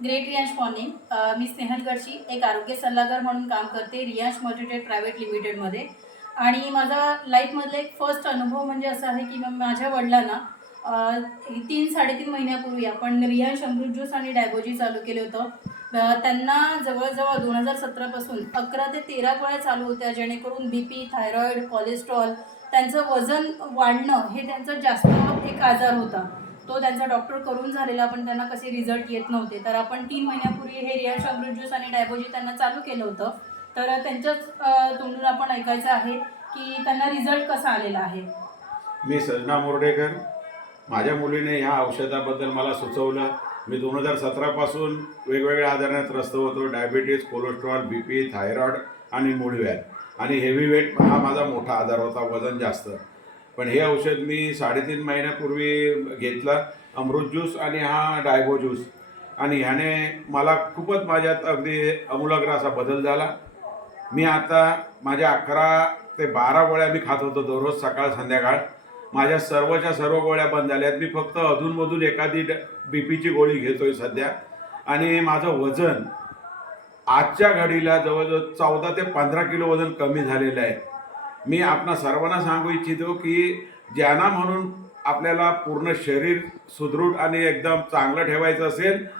Great Riyansh morning मी स्नेहल गडशी एक आरोग्य सल्लागार म्हणून काम करते रियांश मल्टीटेड प्रायव्हेट लिमिटेडमध्ये. आणि माझा लाईफमधला एक फर्स्ट अनुभव म्हणजे असा आहे की माझ्या वडिलांना तीन साडेतीन महिन्यापूर्वी आपण रियांश अमृत ज्यूस आणि डायबोजी चालू केलं होतं. त्यांना जवळजवळ दोन हजार सतरापासून अकरा ते तेरा गोळ्या चालू होत्या जेणेकरून बी पी थायरॉईड कोलेस्ट्रॉल त्यांचं वजन वाढणं हे त्यांचा जास्त एक आजार होता. तो त्यांचा डॉक्टर करून झालेला पण त्यांना कसे रिझल्ट येत नव्हते. तर आपण तीन महिन्यापूर्वी हे रिया अमृत ज्यूस आणि डायबोजी त्यांना चालू केलं होतं. तर त्यांच्याच तोंडून आपण ऐकायचं आहे की त्यांना रिझल्ट कसा आलेला आहे? मी सजना मोर्डेकर. माझ्या मुलीने ह्या औषधाबद्दल मला सुचवलं. मी दोन हजार सतरापासून वेगवेगळ्या आजाराने त्रस्त होतो. Diabetes cholesterol B P thyroid आणि मूळव्याध आणि हेवी वेट हा माझा मोठा आजार होता. वजन जास्त. पण हे औषध मी साडेतीन महिन्यापूर्वी घेतलं. अमृत ज्यूस आणि हा डायबो ज्यूस. आणि ह्याने मला खूपच माझ्यात अगदी अमूलाग्र असा बदल झाला. मी आता माझ्या अकरा ते बारा गोळ्या मी खात होतो दररोज सकाळ संध्याकाळ. माझ्या सर्वच्या सर्व गोळ्या बंद झाल्यात मी फक्त अधूनमधून एखादी बी पीची गोळी घेतोय सध्या. आणि माझं वजन आजच्या घडीला जवळजवळ चौदा ते पंधरा किलो वजन कमी झालेलं आहे. मी आपणा सर्वांना सांगू इच्छितो की ज्यांना म्हणून आपल्याला पूर्ण शरीर सुदृढ आणि एकदम चांगलं ठेवायचं असेल